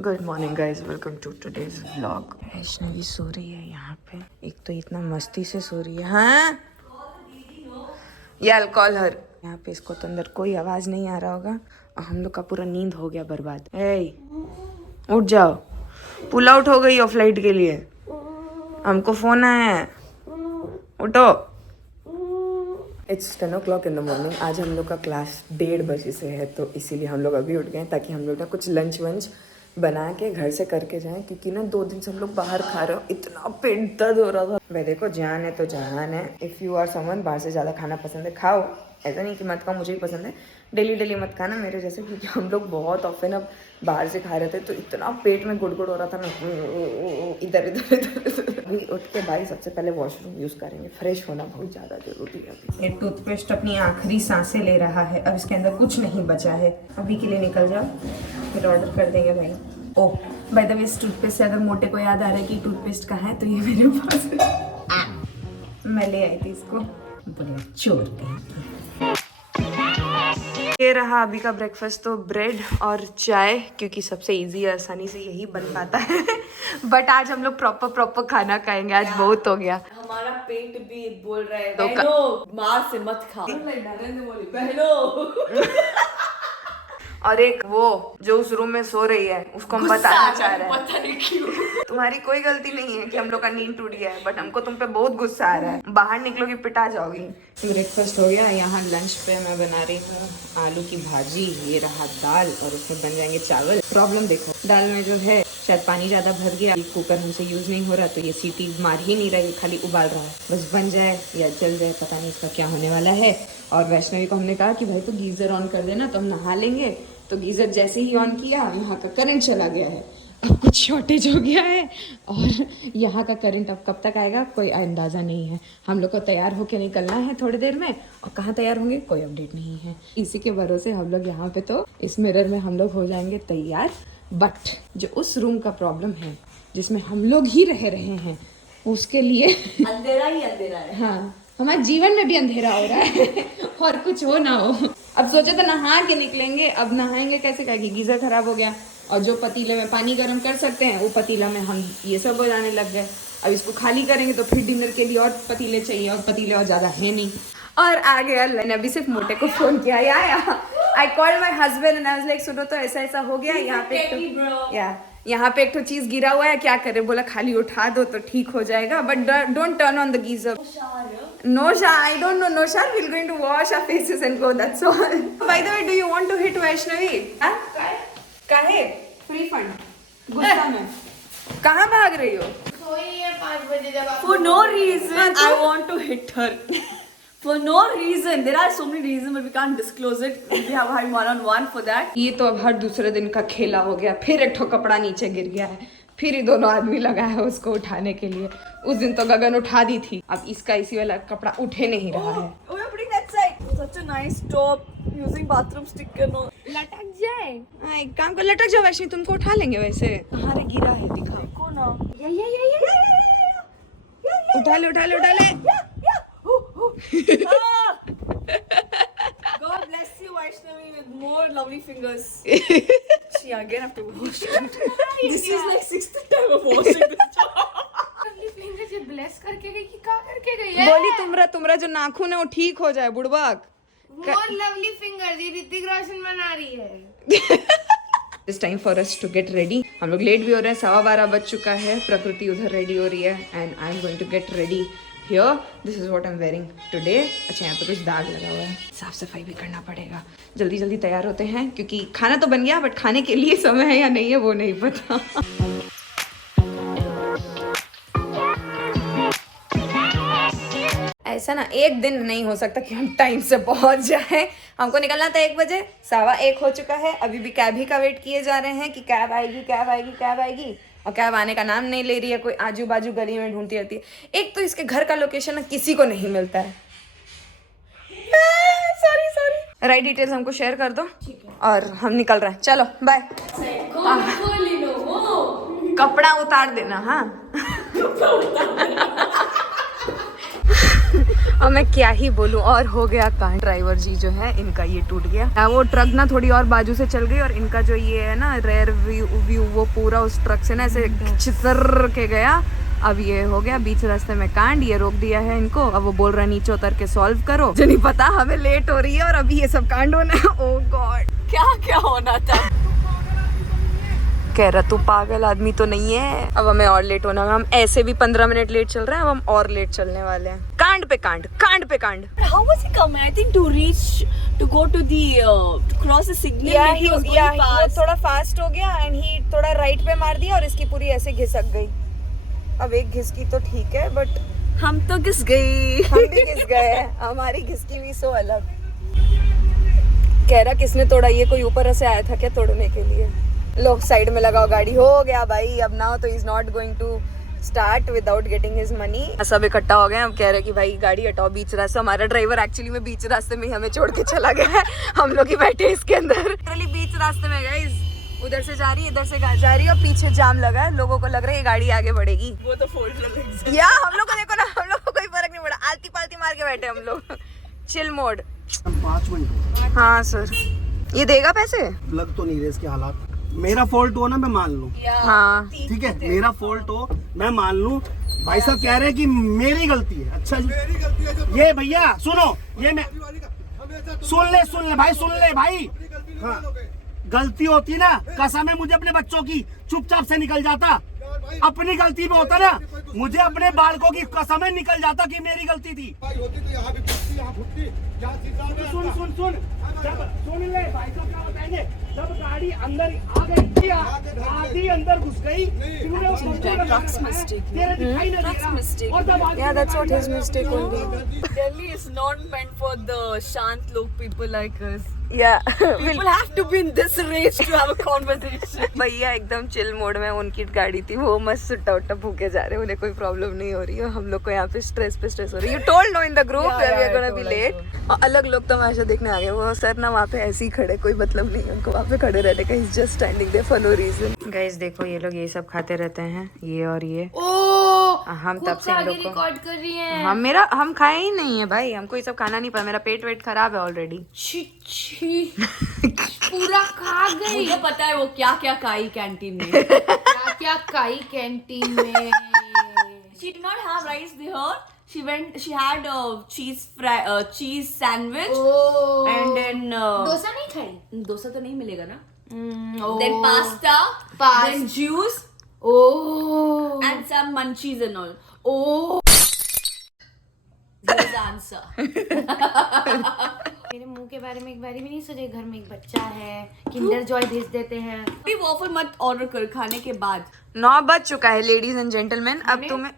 Good morning guys, welcome to today's vlog. Vaishnavi सो रही है यहाँ पे। एक तो इतना मस्ती से सो रही है। हाँ या कॉल हर। यहाँ पे इसको तो अंदर कोई आवाज नहीं आ रहा होगा और हम लोग का पूरा नींद हो गया बर्बाद। ए उठ जाओ, पुल आउट हो गई हो फ्लाइट के लिए। हमको फोन आया है, उठो। It's 10 o'clock in the morning. आज हम लोग का क्लास 1:30 बजे से है, तो इसीलिए हम लोग अभी उठ गए ताकि हम लोग ना कुछ लंच वंच बना के घर से करके जाएं, क्योंकि ना 2 दिन से हम लोग बाहर खा रहे हो। इतना पेट दर्द हो रहा था। वह देखो, जान है तो जहान है। इफ़ यू आर समवन बाहर से ज़्यादा खाना पसंद है, खाओ। ऐसा नहीं कि मत खाओ, मुझे ही पसंद है। डेली डेली मत खाना मेरे जैसे, क्योंकि हम लोग बहुत ऑफन अब बाहर से खा रहे थे, तो इतना पेट में गुड़गुड़ हो रहा था ना, इधर इधर इधर। अभी उठ के भाई सबसे पहले वॉशरूम यूज़ करेंगे। फ्रेश होना बहुत ज़्यादा जरूरी है। अभी ये टूथपेस्ट अपनी आखिरी सांसें ले रहा है। अब इसके अंदर कुछ नहीं बचा है। अभी के लिए निकल जाओ, फिर ऑर्डर कर देंगे भाई। ओह बाय द वे, इस टूथपेस्ट से अगर मोटे को याद आ रहा है कि टूथपेस्ट कहाँ है, तो ये मेरे पास है। मैं ले आई थी इसको। बढ़िया चोर कहीं। ये रहा अभी का ब्रेकफास्ट, तो ब्रेड और चाय, क्योंकि सबसे इजी है, आसानी से यही बन पाता है। बट आज हम लोग प्रॉपर खाना खाएंगे। आज बहुत हो गया। हमारा पेट भी बोल रहा है तो बहनों मार से मत खा। नरेंद्र मोदी बहनों। और एक वो जो उस रूम में सो रही है, उसको हम बताना चाह रहे हैं। पता नहीं क्यों। तुम्हारी कोई गलती नहीं है कि हम लोग का नींद टूट गया है, बट हमको तुम पे बहुत गुस्सा आ रहा है। बाहर निकलोगी पिटा जाओगी। ब्रेकफास्ट हो गया। यहाँ लंच पे मैं बना रही हूँ आलू की भाजी, ये रहा दाल, और उसमें बन जाएंगे चावल। प्रॉब्लम देखो, दाल में जो है शायद पानी ज़्यादा भर गया। कुकर हमसे यूज़ नहीं हो रहा, तो ये सीटी मार ही नहीं रही, खाली उबाल रहा है। बस बन जाए या जल जाए, पता नहीं इसका क्या होने वाला है। और वैष्णवी को हमने कहा कि भाई तो गीज़र ऑन कर देना, तो हम नहा लेंगे। तो गीज़र जैसे ही ऑन किया, यहाँ का करंट चला गया है। अब कुछ शॉर्टेज हो गया है और यहाँ का करंट अब कब तक आएगा कोई अंदाज़ा नहीं है। हम लोग को तैयार होके निकलना है थोड़ी देर में, और कहाँ तैयार होंगे कोई अपडेट नहीं है। इसी के भरोसे हम लोग यहाँ पे, तो इस मिरर में हम लोग हो जाएंगे तैयार। बट जो उस रूम का प्रॉब्लम है जिसमें हम लोग ही रह रहे हैं, उसके लिए अंधेरा ही अंधेरा है। हाँ, हमारे जीवन में भी अंधेरा हो रहा है और कुछ हो ना हो। अब सोचे तो नहा के निकलेंगे, अब नहाएंगे कैसे, क्या गीजर खराब हो गया। और जो पतीले में पानी गर्म कर सकते हैं, वो पतीला में हम ये सब हो जाने लग गए। अब इसको खाली करेंगे तो फिर डिनर के लिए और पतीले चाहिए, और पतीले और ज़्यादा है नहीं। और आ गया, मैंने अभी सिर्फ मोटे को फोन किया। I called my husband and I was like, सुनो तो ऐसा ऐसा हो गया यहाँ पे, यहाँ पे एक तो चीज गिरा हुआ है, क्या करे। बोला खाली उठा दो तो ठीक हो जाएगा, but don't turn on the geyser. No Shah, I don't know. No Shah, we're going to wash our faces and go. That's all. By the way, do you want to hit Vaishnavi? हाँ? काहे? Free fund. गुस्सा में. कहाँ भाग रही हो? सोई है 5 बजे जब आप. For no reason I want to hit her. For no reason. There are so many reasons, but we can't disclose it. We have had one-on-one for that. ये तो अब हर दूसरे दिन का खेला हो गया। फिर एक ठो कपड़ा नीचे गिर गया है, फिर ही दोनों आदमी लगा है उसको उठाने के लिए। उस दिन तो गगन उठा दी थी, अब इसका इसी वाला कपड़ा उठे नहीं रहा है। Oh, you're putting that side. Such a nice top. Using bathroom sticker. No. लटक जाए. हाँ, एक काम कर, लटक जाओ वैष्णवी, तुमको उठा लेंगे वैसे। कहाँ रे गिरा है, दिखा। देखो ना. उठा ले उठा ले उठा ले। God bless you, Vaishnavi, with more lovely fingers. She again have to wash it. This is like 6th time of washing this job. अपनी फिंगर से ब्लेस करके गई कि क्या करके गई है? बोली तुमरा जो नाखून है वो ठीक हो जाए बुड़बक। More lovely fingers, ये ऋतिक रोशन बना रही है। It's time for us to get ready. हम लोग लेट भी हो रहे हैं, 12:15 बज चुका है। प्रकृति उधर रेडी हो रही है and I'm going to get ready here. This is what I'm wearing today. अच्छा, यहाँ पे कुछ दाग लगा हुआ है, साफ सफाई भी करना पड़ेगा। जल्दी जल्दी तैयार होते हैं, क्योंकि खाना तो बन गया, बट खाने के लिए समय है या नहीं है वो नहीं पता। ऐसा ना एक दिन नहीं हो सकता कि हम टाइम से पहुंच जाएं। हमको निकलना था 1 बजे, 1:15 हो चुका है। अभी भी कैब ही का वेट किए जा रहे हैं कि कैब आएगी कैब आएगी कैब आएगी, और कैब आने का नाम नहीं ले रही है। कोई आजू बाजू गली में ढूंढती रहती है। एक तो इसके घर का लोकेशन ना किसी को नहीं मिलता है। सॉरी राइट डिटेल्स हमको शेयर कर दो, और हम निकल रहे हैं। चलो बाय। कपड़ा उतार देना। हाँ अब मैं क्या ही बोलूं, और हो गया कांड। ड्राइवर जी जो है इनका ये टूट गया। वो ट्रक ना थोड़ी और बाजू से चल गई और इनका जो ये है ना रेयर व्यू वो पूरा उस ट्रक से ना ऐसे छितर के गया। अब ये हो गया बीच रास्ते में कांड। ये रोक दिया है इनको। अब वो बोल रहा है नीचे उतर के सॉल्व करो। मुझे नहीं पता, हमें लेट हो रही है और अभी ये सब कांड होना है। ओह गॉड, क्या क्या होना था। कह रहा तू पागल आदमी तो नहीं है। अब हमें और लेट होना है। हम ऐसे भी 15 मिनट लेट चल रहे हैं, अब हम और लेट चलने वाले हैं। कांड पे कांड, कांड पे कांड। How was he coming? I think to go to the to cross the signal. maybe he was going वो fast. थोड़ा फास्ट हो गया एंड ही थोड़ा राइट पे मार दिया और इसकी पूरी ऐसे घिसक गई। अब एक घिसकी तो ठीक है बट हम तो घिस गए। हम भी घिस गए हैं। हमारी घिसकी भी सो अलग। कह रहा किसने तोड़ा, ये कोई ऊपर से आया था क्या तोड़ने के लिए। लो साइड में लगाओ गाड़ी। हो गया भाई। अब ना तो is not going to start without getting his money. सब इकट्ठा हो गए। अब कह रहे कि भाई गाड़ी हटाओ बीच रास्ते। हमारा ड्राइवर एक्चुअली में बीच रास्ते में ही हमें छोड़ के चला गया है। हम लोग ही बैठे इसके अंदर। लिटरली बीच रास्ते में गए, उधर से जा रही है, इधर से जा रही है और पीछे जाम लगा है। लोगों को लग रहा है ये गाड़ी आगे बढ़ेगी। वो तो फोल्ड या हम लोग को देखो ना, हम लोग को कोई फर्क नहीं पड़ा। आलती पालती मार के बैठे हम लोग। Chill mode. 5 मिनट। हाँ सर, ये देगा पैसे? लग तो नहीं रहे इसके हालात। मेरा फॉल्ट हो ना मैं मान लूं, हाँ ठीक है, मेरा फॉल्ट हो मैं मान लूं। भाई साहब कह रहे हैं कि मेरी गलती है। अच्छा जी, ये भैया सुनो, ये मैं सुन ले भाई, सुन ले भाई। हाँ, गलती होती ना, कसम है मुझे अपने बच्चों की, चुपचाप से निकल जाता। अपनी गलती में होता ना, मुझे अपने बालकों की कसम है निकल जाता कि मेरी गलती थी। सुन सुन सुन, जब सुन ले भाई साहब क्या बताएंगे। जब गाड़ी अंदर आ गई, आधी अंदर घुस गई, Yeah, that's what his mistake only. Delhi is not meant for the shant log people like us. Yeah. People have to be in this range to have a conversation. भैया एकदम चिल मोड में, उनकी गाड़ी थी, वो मस्त सुट्टा उट्टा फूके जा रहे हैं, उन्हें कोई प्रॉब्लम नहीं हो रही है। हम लोग को यहाँ पे स्ट्रेस हो रही है। You told no in the group that we are gonna be late. और अलग लोग तमाशा देखने आ गए। वो सर ना वहाँ पे ऐसे ही खड़े, कोई मतलब नहीं उनको वहाँ पे खड़े रहने का। He's just standing there for no reason. Guys देखो ये लोग ये सब खाते रहते हैं, ये और ये। हम तब से इन लोग को रिकॉर्ड कर रही हैं। हम खाए ही नहीं है भाई, हमको ये सब खाना नहीं पड़ा। मेरा पेट वेट खराब है ऑलरेडी। पूरा खा गई। मुझे पता है वो क्या क्या खाई कैंटीन में। क्या क्या खाई कैंटीन में। She did not have rice there. She had cheese sandwich and then dosa नहीं खाई? डोसा तो नहीं मिलेगा ना। Then pasta, then juice, and some munchies and all. This is the answer. मेरे मुंह के बारे में एक बारी भी नहीं सोचे। घर में एक बच्चा है, किंडर जॉय भेज देते हैं। अभी वॉफल मत ऑर्डर कर खाने के बाद। 9 बज चुका है लेडीज एंड जेंटलमैन। अब तुम्हें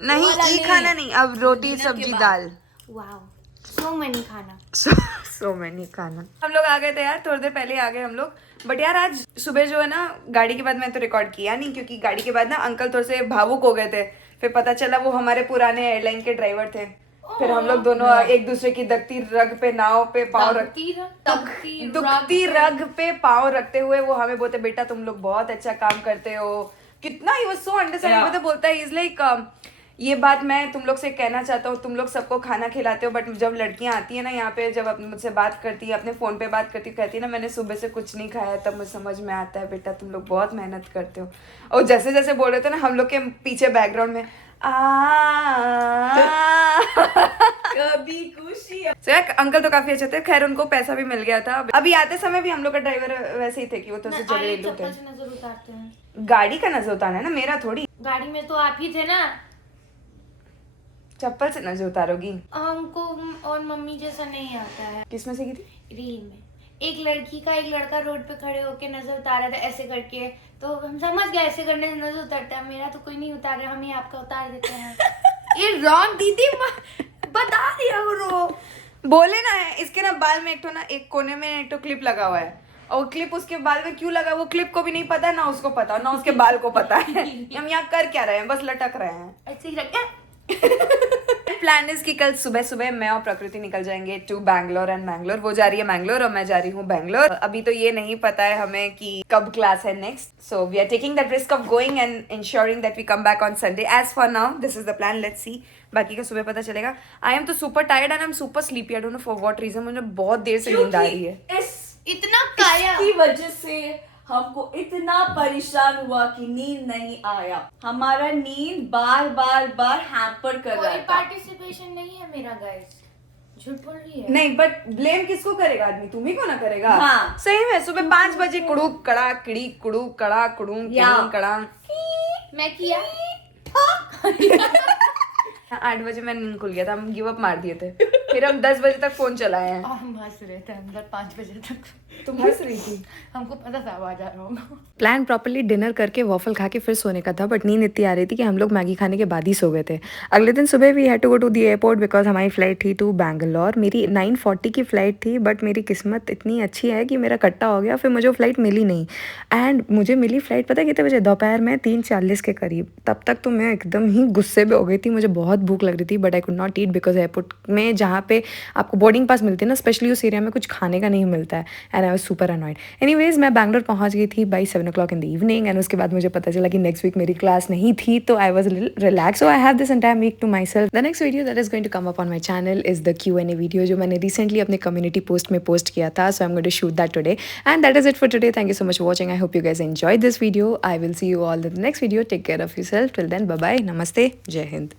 नहीं ई खाना नहीं, अब रोटी सब्जी दाल। वाओ, सो मैनी खाना। सो मैनी खाना। हम लोग आ गए थे यार, थोड़ी देर पहले आ गए हम लोग। बट यार आज सुबह जो है ना, गाड़ी के बाद मैं तो रिकॉर्ड किया नहीं, क्योंकि गाड़ी के बाद ना अंकल थोड़े से भावुक हो गए थे। फिर पता चला वो हमारे पुराने एयरलाइन के ड्राइवर थे। फिर हम लोग दोनों एक दूसरे की दगती रग पे नाव पे पाँव दुखती रग पे पाँव रखते हुए वो हमें बोलते, बेटा तुम लोग बहुत अच्छा काम करते हो। कितना ही वो सो अंडरस्टैंडिंग बोलता है। इज लाइक ये बात मैं तुम लोग से कहना चाहता हूँ, तुम लोग सबको खाना खिलाते हो, बट जब लड़कियां आती है ना यहाँ पे, जब मुझसे बात करती है, अपने फोन पे बात करती है, कहती है ना मैंने सुबह से कुछ नहीं खाया, तब मुझे समझ में आता है बेटा तुम लोग बहुत मेहनत करते हो। और जैसे जैसे बोल रहे थे ना, हम लोग के पीछे बैकग्राउंड में कभी खुशी। अंकल तो काफी अच्छे थे। खैर उनको पैसा भी मिल गया था। अभी आते समय भी हम लोग का ड्राइवर वैसे ही थे कि वो तो जगह थे। नजर उतारते हैं। गाड़ी का नजर उतारना है ना, मेरा थोड़ी। गाड़ी में तो आप ही थे ना। चप्पल से नजर उतारोगी? हमको और मम्मी जैसा नहीं आता है। किसमें से की थी? रील में एक लड़की का एक लड़का रोड पे खड़े होके नजर उतार रहा था ऐसे करके, तो हम समझ गए ऐसे करने से नजर उतरता है। मेरा तो कोई नहीं उतार रहा, हम ही आपका उतार देते हैं। ये रॉन्ग दीदी, बता दिया करो। बोले ना है इसके ना बाल में एक तो ना एक कोने में एक तो क्लिप लगा हुआ है, और क्लिप उसके बाल में क्यों लगा वो क्लिप को भी नहीं पता, ना उसको पता ना उसके बाल को पता है। हम यहाँ कर क्या रहे हैं, बस लटक रहे हैं ऐसे ही रख। प्लान इज कि कल सुबह सुबह मैं और प्रकृति निकल जाएंगे टू बैंगलोर एंड मैंगलोर। वो जा रही है मैंगलोर और मैं जा रही हूँ बैंगलोर। अभी तो ये नहीं पता है हमें कि कब क्लास है next, so we are taking that risk of going and ensuring that we come back on Sunday. As for now this is the plan, let's see, बाकी का सुबह पता चलेगा। आई एम तो super tired and I am super sleepy, I don't know for what reason, मुझे बहुत देर से नींद आ रही है। इतना काया की वजह से हमको इतना परेशान हुआ कि नींद नहीं आया। हमारा नींद बार हैम्पर कर कोई रहा था। पार्टिसिपेशन नहीं है मेरा गाइस, झूठ बोल रही है। नहीं बट ब्लेम किसको करेगा आदमी, तुम ही को ना करेगा। हाँ। सही में सुबह 5 बजे कुड़ुक कड़ा किड़ी कुड़ुक कड़ा कुड़ू या। कड़ा। मैं किया 8 बजे मैं नींद खुल गया था, हम गिव अप मार दिए थे। फिर हम 10 बजे तक फोन चलाए हैं। हम हंस रहे थे अंदर 5 बजे तक। तुम हंस रही थी? हमको पता था आवाज आ रहा होगा। प्लान प्रॉपर्ली डिनर करके वॉफल खा के फिर सोने का था, बट नींद इतनी आ रही थी कि हम लोग मैगी खाने के बाद ही सो गए थे। अगले दिन सुबह we had to go to the airport because हमारी फ्लाइट थी टू बैंगलोर। मेरी 9:40 की फ़्लाइट थी, बट मेरी किस्मत इतनी अच्छी है कि मेरा कट्टा हो गया, फिर मुझे वो फ्लाइट मिली नहीं। एंड मुझे मिली फ़्लाइट पता है कितने बजे, दोपहर में 3:40 के करीब। तब तक तो मैं एकदम ही गुस्से में हो गई थी, मुझे बहुत भूख लग रही थी, but I could not eat because airport में जहाँ पे आपको बोर्डिंग पास मिलती है ना, स्पेशली उस एरिया में कुछ खाने का नहीं मिलता है। And I was super annoyed. Anyways मैं बैंगलोर पहुंच गई थी by 7 o'clock in the evening, and उसके बाद मुझे पता चला कि नेक्स्ट वीक मेरी क्लास नहीं थी, तो I was relax. So I have this entire week to myself. The next video that is going to come up on my channel is the Q&A video, जो मैंने recently अपने community post में post किया था। So I am going to shoot that today, and that is it for today. Thank you so much for watching. I hope you guys enjoyed this video. I will see you all in the next video. Take care of yourself. Till then bye bye, नमस्ते, जय हिंद।